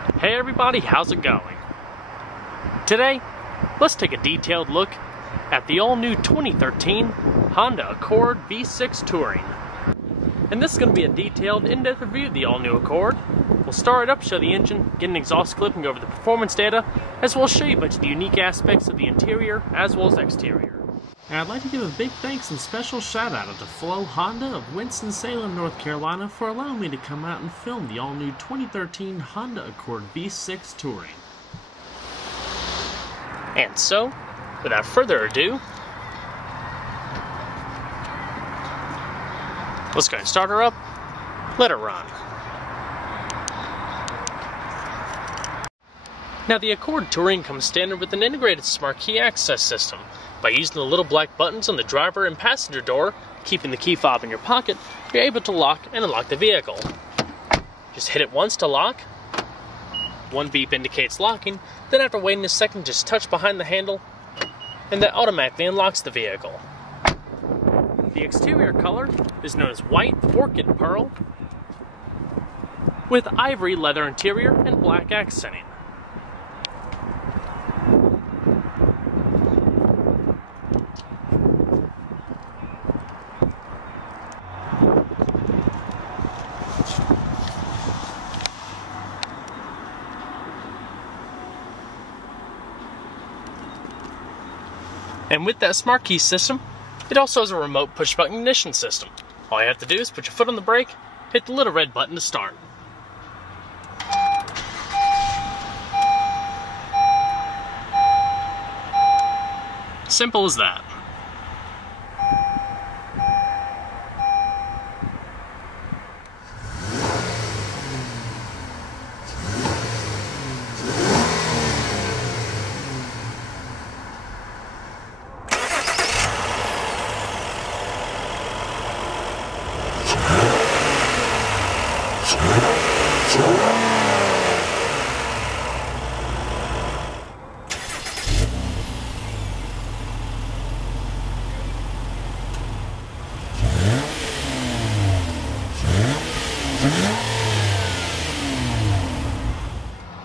Hey everybody, how's it going? Today, let's take a detailed look at the all-new 2013 Honda Accord V6 Touring. And this is going to be a detailed, in-depth review of the all-new Accord. We'll start it up, show the engine, get an exhaust clip, and go over the performance data, as well as show you a bunch of the unique aspects of the interior as well as exterior. And I'd like to give a big thanks and special shout out to Flo Honda of Winston-Salem, North Carolina for allowing me to come out and film the all-new 2013 Honda Accord V6 Touring. And so, without further ado, let's go ahead and start her up, let her run. Now the Accord Touring comes standard with an integrated smart key access system. By using the little black buttons on the driver and passenger door, keeping the key fob in your pocket, you're able to lock and unlock the vehicle. Just hit it once to lock. One beep indicates locking, then after waiting a second, just touch behind the handle, and that automatically unlocks the vehicle. The exterior color is known as white orchid pearl, with ivory leather interior and black accenting. And with that smart key system, it also has a remote push-button ignition system. All you have to do is put your foot on the brake, hit the little red button to start. Simple as that.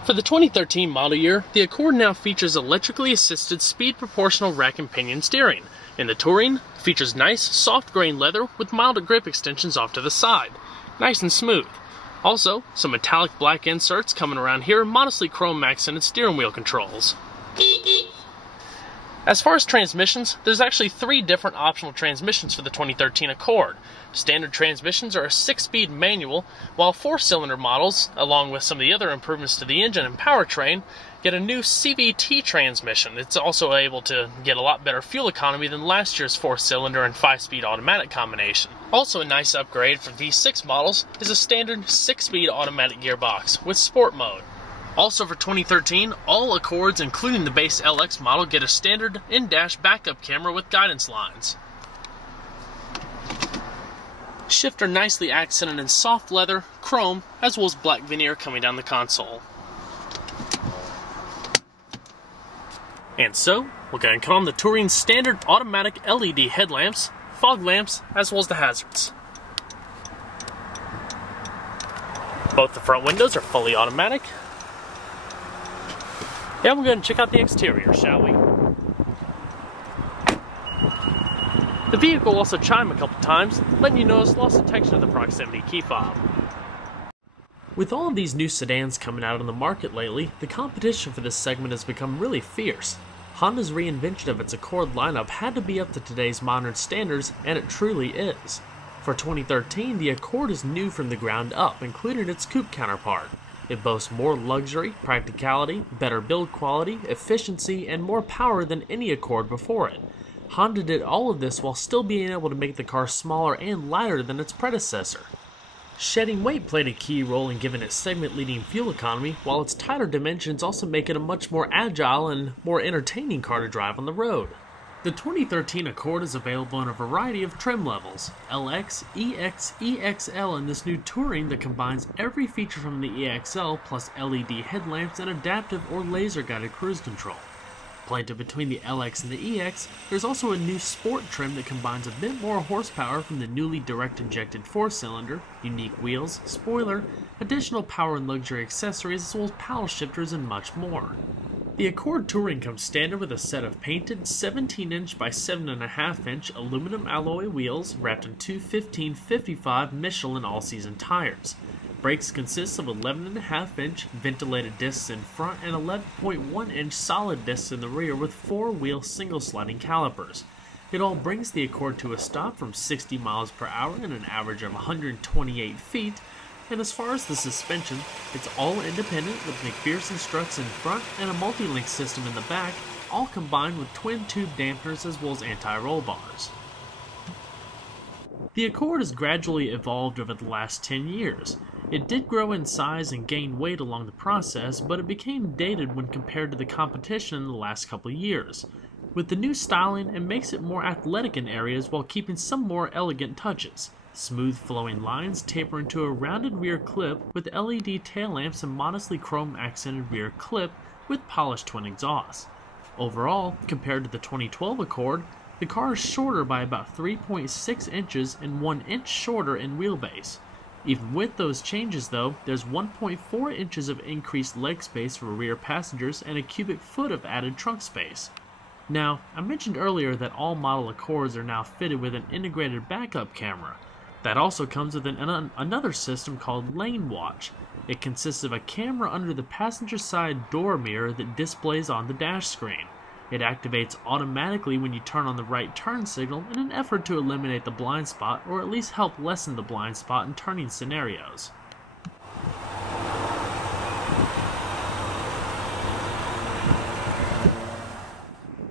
For the 2013 model year, the Accord now features electrically assisted speed proportional rack and pinion steering. In the Touring, it features nice, soft grain leather with mild grip extensions off to the side. Nice and smooth. Also, some metallic black inserts coming around here, modestly chrome accented steering wheel controls. As far as transmissions, there's actually 3 different optional transmissions for the 2013 Accord. Standard transmissions are a 6-speed manual, while 4-cylinder models, along with some of the other improvements to the engine and powertrain, get a new CVT transmission. It's also able to get a lot better fuel economy than last year's 4-cylinder and 5-speed automatic combination. Also a nice upgrade for V6 models is a standard 6-speed automatic gearbox with sport mode. Also for 2013, all Accords, including the base LX model, get a standard in-dash backup camera with guidance lines. Shifter nicely accented in soft leather, chrome, as well as black veneer coming down the console. And so, we'll go ahead and cut on the Touring's standard automatic LED headlamps, fog lamps, as well as the hazards. Both the front windows are fully automatic. Yeah, we'll go ahead and check out the exterior, shall we? The vehicle will also chime a couple times, letting you know it's lost detection of the proximity key fob. With all of these new sedans coming out on the market lately, the competition for this segment has become really fierce. Honda's reinvention of its Accord lineup had to be up to today's modern standards, and it truly is. For 2013, the Accord is new from the ground up, including its coupe counterpart. It boasts more luxury, practicality, better build quality, efficiency, and more power than any Accord before it. Honda did all of this while still being able to make the car smaller and lighter than its predecessor. Shedding weight played a key role in giving it segment-leading fuel economy, while its tighter dimensions also make it a much more agile and more entertaining car to drive on the road. The 2013 Accord is available in a variety of trim levels, LX, EX, EXL, and this new Touring that combines every feature from the EXL plus LED headlamps and adaptive or laser-guided cruise control. Planted between the LX and the EX, there's also a new Sport trim that combines a bit more horsepower from the newly direct-injected 4-cylinder, unique wheels, spoiler, additional power and luxury accessories, as well as paddle shifters and much more. The Accord Touring comes standard with a set of painted 17-inch by 7.5-inch aluminum alloy wheels wrapped in two 1555 Michelin all-season tires. Brakes consist of 11.5-inch ventilated discs in front and 11.1-inch solid discs in the rear with 4-wheel single-sliding calipers. It all brings the Accord to a stop from 60 miles per hour and an average of 128 feet. And as far as the suspension, it's all independent with McPherson struts in front and a multi-link system in the back, all combined with twin-tube dampeners as well as anti-roll bars. The Accord has gradually evolved over the last 10 years. It did grow in size and gain weight along the process, but it became dated when compared to the competition in the last couple of years. With the new styling, it makes it more athletic in areas while keeping some more elegant touches. Smooth flowing lines taper into a rounded rear clip with LED tail lamps and modestly chrome accented rear clip with polished twin exhausts. Overall, compared to the 2012 Accord, the car is shorter by about 3.6 inches and 1 inch shorter in wheelbase. Even with those changes though, there's 1.4 inches of increased leg space for rear passengers and a cubic foot of added trunk space. Now, I mentioned earlier that all model Accords are now fitted with an integrated backup camera. That also comes with another system called Lane Watch. It consists of a camera under the passenger side door mirror that displays on the dash screen. It activates automatically when you turn on the right turn signal in an effort to eliminate the blind spot or at least help lessen the blind spot in turning scenarios.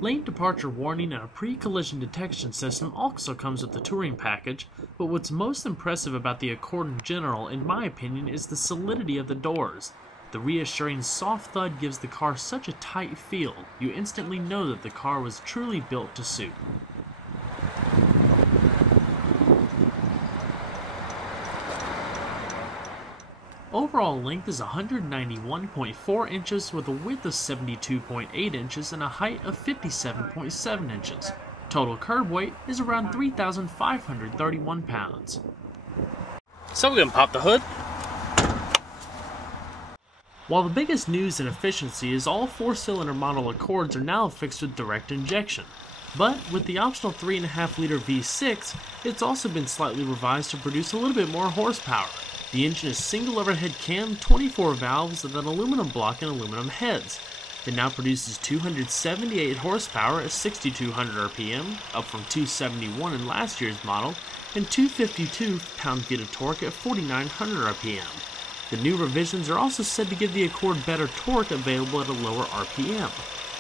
Lane departure warning and a pre-collision detection system also comes with the Touring package, but what's most impressive about the Accord in general, in my opinion, is the solidity of the doors. The reassuring soft thud gives the car such a tight feel, you instantly know that the car was truly built to suit. Overall length is 191.4 inches with a width of 72.8 inches and a height of 57.7 inches. Total curb weight is around 3,531 pounds. So we're going to pop the hood. While the biggest news in efficiency is all 4-cylinder model Accords are now fixed with direct injection. But with the optional 3.5-liter V6, it's also been slightly revised to produce a little bit more horsepower. The engine is single overhead cam, 24 valves with an aluminum block and aluminum heads. It now produces 278 horsepower at 6,200 RPM, up from 271 in last year's model, and 252 pound-feet of torque at 4,900 RPM. The new revisions are also said to give the Accord better torque available at a lower RPM.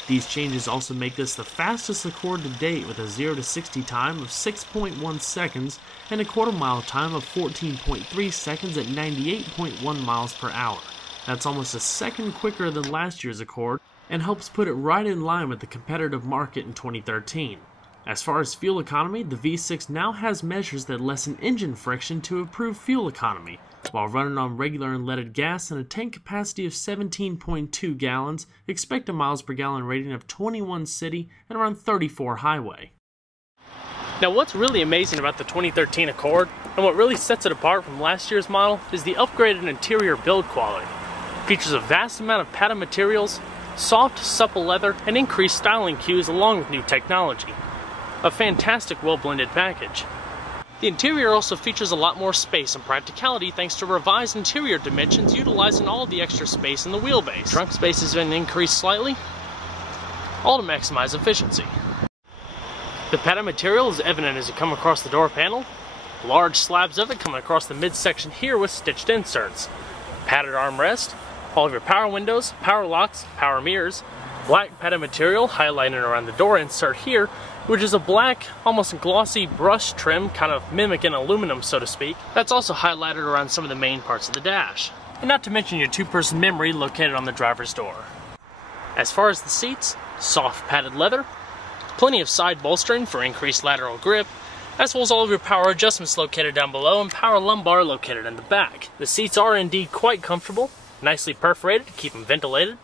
These changes also make this the fastest Accord to date with a 0 to 60 time of 6.1 seconds and a quarter-mile time of 14.3 seconds at 98.1 miles per hour. That's almost a second quicker than last year's Accord and helps put it right in line with the competitive market in 2013. As far as fuel economy, the V6 now has measures that lessen engine friction to improve fuel economy. While running on regular unleaded gas and a tank capacity of 17.2 gallons, expect a miles per gallon rating of 21 city and around 34 highway. Now what's really amazing about the 2013 Accord, and what really sets it apart from last year's model, is the upgraded interior build quality. It features a vast amount of padded materials, soft, supple leather, and increased styling cues along with new technology. A fantastic well-blended package. The interior also features a lot more space and practicality thanks to revised interior dimensions utilizing all of the extra space in the wheelbase. Trunk space has been increased slightly, all to maximize efficiency. The padded material is evident as you come across the door panel. Large slabs of it coming across the midsection here with stitched inserts. Padded armrest, all of your power windows, power locks, power mirrors, black padded material highlighted around the door insert here, which is a black, almost glossy brush trim, kind of mimicking aluminum, so to speak. That's also highlighted around some of the main parts of the dash. And not to mention your 2-person memory located on the driver's door. As far as the seats, soft padded leather, plenty of side bolstering for increased lateral grip, as well as all of your power adjustments located down below and power lumbar located in the back. The seats are indeed quite comfortable, nicely perforated to keep them ventilated.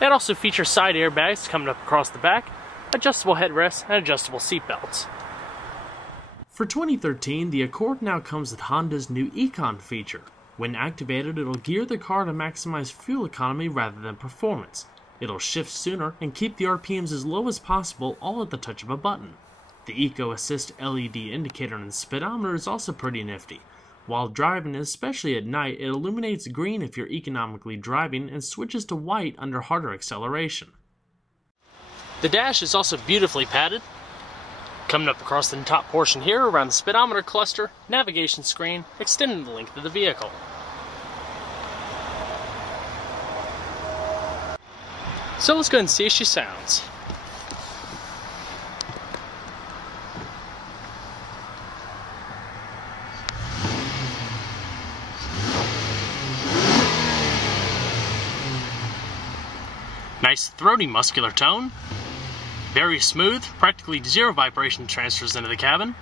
They also feature side airbags coming up across the back, adjustable headrests, and adjustable seat belts. For 2013, the Accord now comes with Honda's new Econ feature. When activated, it'll gear the car to maximize fuel economy rather than performance. It'll shift sooner and keep the RPMs as low as possible, all at the touch of a button. The Eco Assist LED indicator on the speedometer is also pretty nifty. While driving, especially at night, it illuminates green if you're economically driving and switches to white under harder acceleration. The dash is also beautifully padded. Coming up across the top portion here around the speedometer cluster, navigation screen, extending the length of the vehicle. So let's go ahead and see how she sounds. Nice throaty muscular tone. Very smooth, practically zero vibration transfers into the cabin.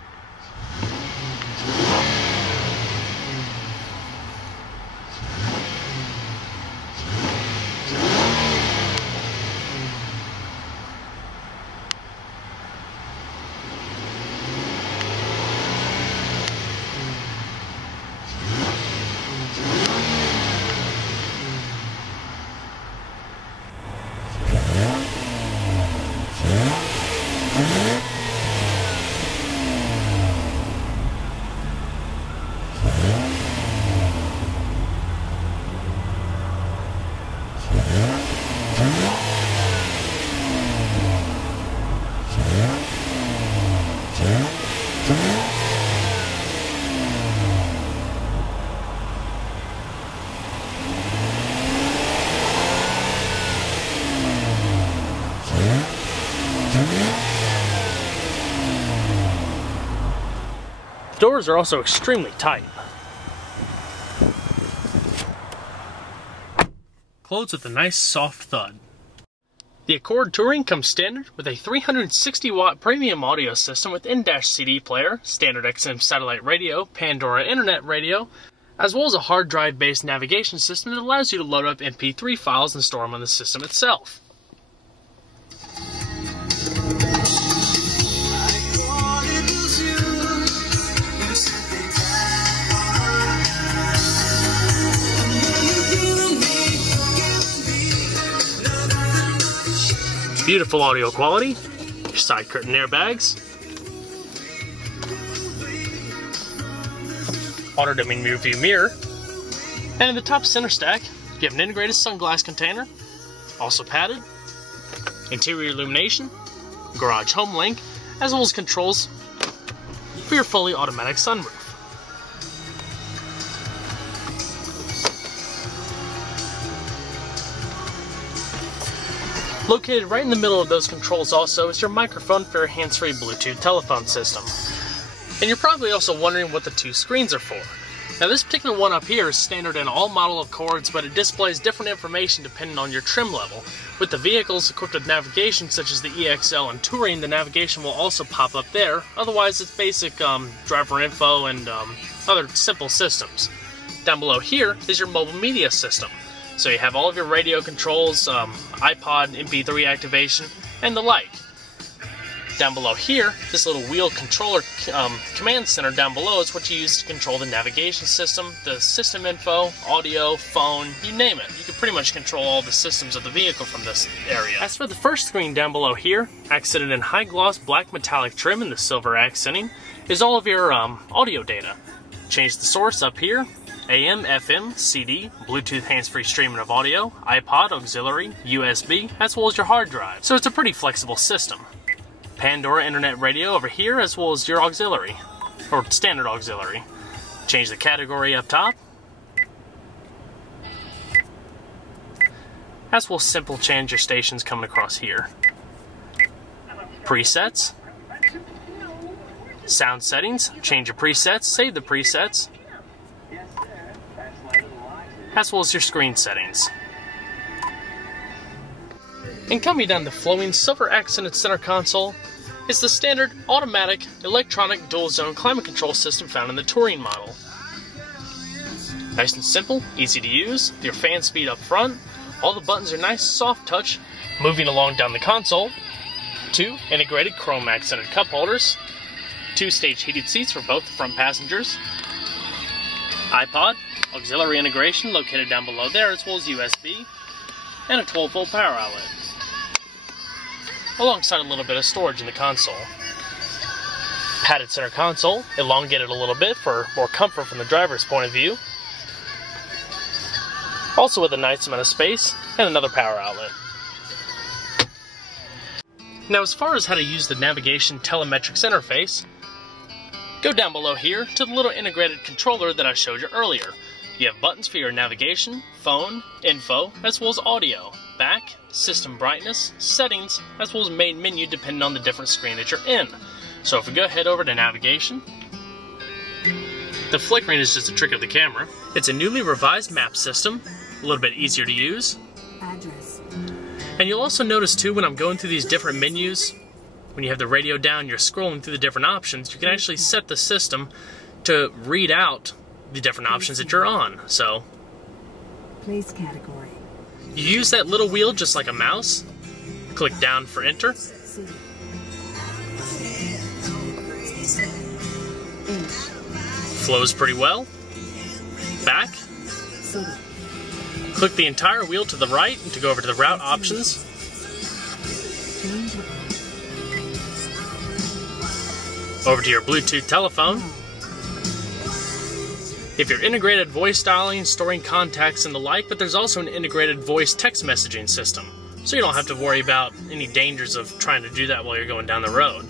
The doors are also extremely tight. Closed with a nice soft thud. The Accord Touring comes standard with a 360-watt premium audio system with in-dash CD player, standard XM satellite radio, Pandora internet radio, as well as a hard drive-based navigation system that allows you to load up MP3 files and store them on the system itself. Beautiful audio quality, your side curtain airbags, auto-dimming rear view mirror, and in the top center stack, you have an integrated sunglass container, also padded, interior illumination, garage home link, as well as controls for your fully automatic sunroof. Located right in the middle of those controls also is your microphone for your hands-free Bluetooth telephone system. And you're probably also wondering what the two screens are for. Now this particular one up here is standard in all model Accords, but it displays different information depending on your trim level. With the vehicles equipped with navigation such as the EXL and Touring, the navigation will also pop up there. Otherwise it's basic driver info and other simple systems. Down below here is your mobile media system. So you have all of your radio controls, iPod, MP3 activation, and the like. Down below here, this little wheel controller command center down below is what you use to control the navigation system, the system info, audio, phone, you name it. You can pretty much control all the systems of the vehicle from this area. As for the first screen down below here, accented in high gloss black metallic trim in the silver accenting, is all of your audio data. Change the source up here. AM, FM, CD, Bluetooth hands-free streaming of audio, iPod, auxiliary, USB, as well as your hard drive. So it's a pretty flexible system. Pandora internet radio over here, as well as your auxiliary, or standard auxiliary. Change the category up top. As well as simple change your stations coming across here. Presets. Sound settings, change your presets, save the presets. As well as your screen settings. And coming down the flowing silver accented center console is the standard automatic electronic dual zone climate control system found in the Touring model. Nice and simple, easy to use, with your fan speed up front, all the buttons are nice soft touch, moving along down the console, 2 integrated chrome accented cup holders, 2 stage heated seats for both the front passengers, iPod, auxiliary integration located down below there, as well as USB, and a 12-volt power outlet, alongside a little bit of storage in the console. Padded center console, elongated a little bit for more comfort from the driver's point of view. Also with a nice amount of space and another power outlet. Now, as far as how to use the navigation telemetrics interface, go down below here to the little integrated controller that I showed you earlier. You have buttons for your navigation, phone, info, as well as audio, back, system brightness, settings, as well as main menu depending on the different screen that you're in. So if we go ahead over to navigation, the flickering is just a trick of the camera. It's a newly revised map system, a little bit easier to use. Address. And you'll also notice too, when I'm going through these different menus, when you have the radio down, you're scrolling through the different options, you can actually set the system to read out the different options that you're on. So, Place category. you use that little wheel just like a mouse, click down for enter, City. flows pretty well, back, City. click the entire wheel to the right to go over to the route options, Change. over to your Bluetooth telephone. If you're integrated voice dialing, storing contacts and the like, but there's also an integrated voice text messaging system, so you don't have to worry about any dangers of trying to do that while you're going down the road.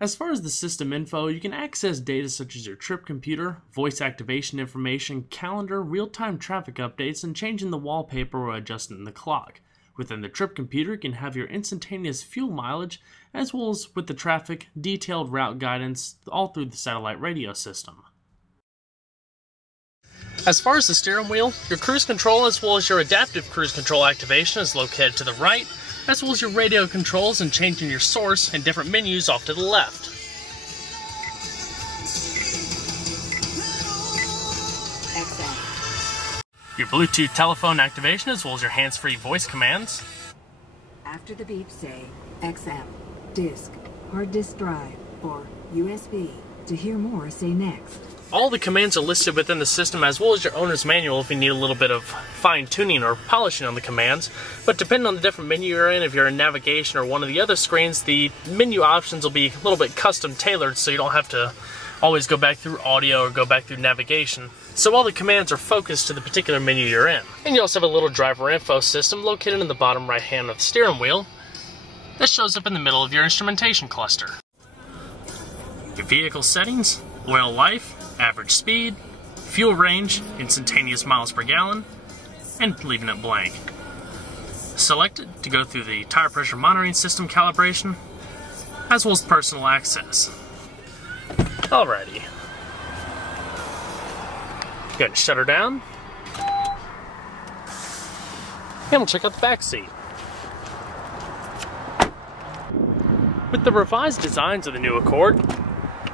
As far as the system info, you can access data such as your trip computer, voice activation information, calendar, real-time traffic updates, and changing the wallpaper or adjusting the clock. Within the trip computer, you can have your instantaneous fuel mileage, as well as with the traffic, detailed route guidance, all through the satellite radio system. As far as the steering wheel, your cruise control as well as your adaptive cruise control activation is located to the right, as well as your radio controls and changing your source and different menus off to the left. XM. Your Bluetooth telephone activation as well as your hands-free voice commands. After the beep, say XM, disk, hard disk drive, or USB. To hear more, say next. All the commands are listed within the system as well as your owner's manual if you need a little bit of fine-tuning or polishing on the commands. But depending on the different menu you're in, if you're in navigation or one of the other screens, the menu options will be a little bit custom tailored so you don't have to always go back through audio or go back through navigation. So all the commands are focused to the particular menu you're in. And you also have a little driver info system located in the bottom right hand of the steering wheel that shows up in the middle of your instrumentation cluster. Your vehicle settings, oil life, average speed, fuel range, instantaneous miles per gallon, and leaving it blank. Select it to go through the tire pressure monitoring system calibration, as well as personal access. Alrighty. Go ahead and shut her down. And we'll check out the back seat. With the revised designs of the new Accord,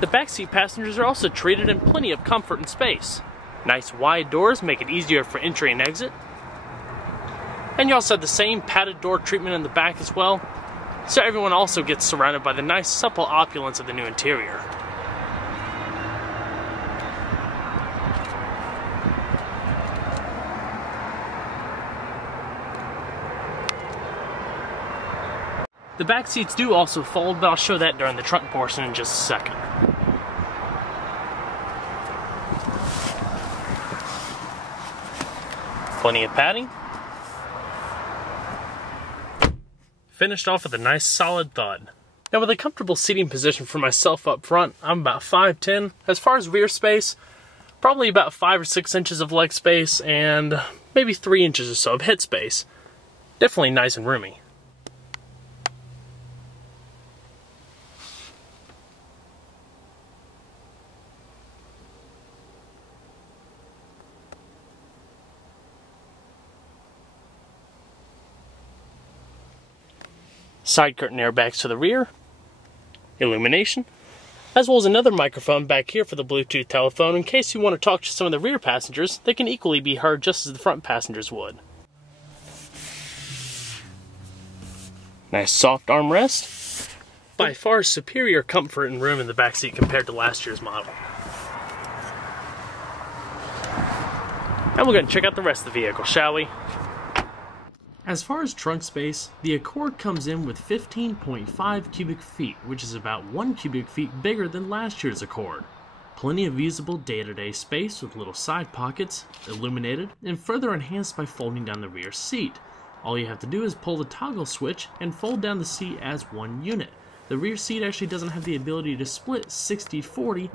the backseat passengers are also treated in plenty of comfort and space. Nice wide doors make it easier for entry and exit. And you also have the same padded door treatment in the back as well, so everyone also gets surrounded by the nice supple opulence of the new interior. The back seats do also fold, but I'll show that during the trunk portion in just a second. Plenty of padding. Finished off with a nice solid thud. Now with a comfortable seating position for myself up front, I'm about 5'10". As far as rear space, probably about 5 or 6 inches of leg space and maybe 3 inches or so of head space. Definitely nice and roomy. Side curtain airbags to the rear, illumination, as well as another microphone back here for the Bluetooth telephone in case you want to talk to some of the rear passengers. They can equally be heard just as the front passengers would. Nice soft armrest. By far superior comfort and room in the backseat compared to last year's model. And we're going to check out the rest of the vehicle, shall we? As far as trunk space, the Accord comes in with 15.5 cubic feet, which is about 1 cubic feet bigger than last year's Accord. Plenty of usable day-to-day space with little side pockets, illuminated, and further enhanced by folding down the rear seat. All you have to do is pull the toggle switch and fold down the seat as one unit. The rear seat actually doesn't have the ability to split 60-40,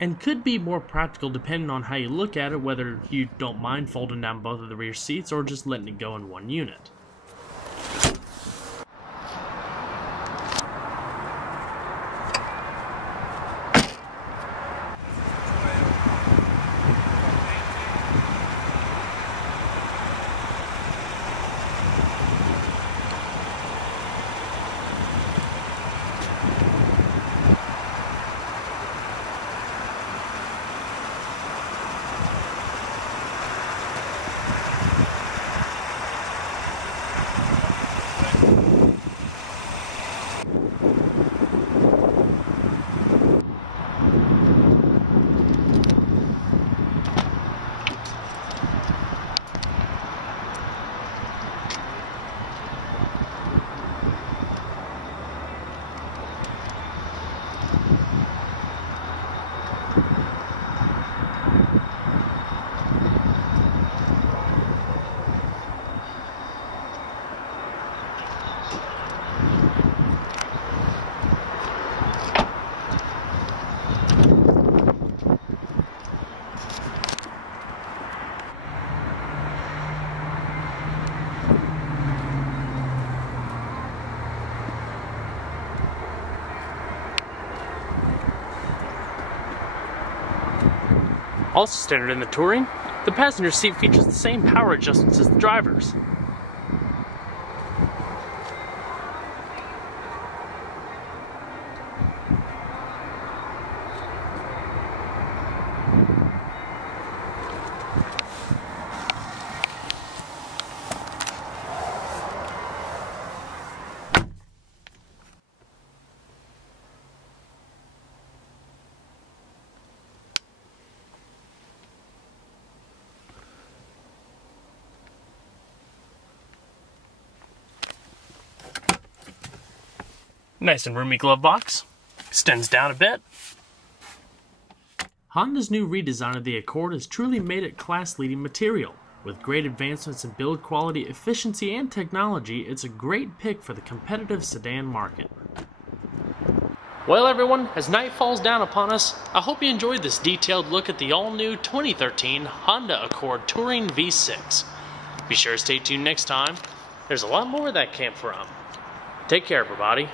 and could be more practical depending on how you look at it, whether you don't mind folding down both of the rear seats or just letting it go in one unit. Also standard in the Touring, the passenger seat features the same power adjustments as the driver's. Nice and roomy glove box. Extends down a bit. Honda's new redesign of the Accord has truly made it class-leading material. With great advancements in build quality, efficiency, and technology, it's a great pick for the competitive sedan market. Well everyone, as night falls down upon us, I hope you enjoyed this detailed look at the all-new 2013 Honda Accord Touring V6. Be sure to stay tuned next time. There's a lot more of that came from. Take care everybody.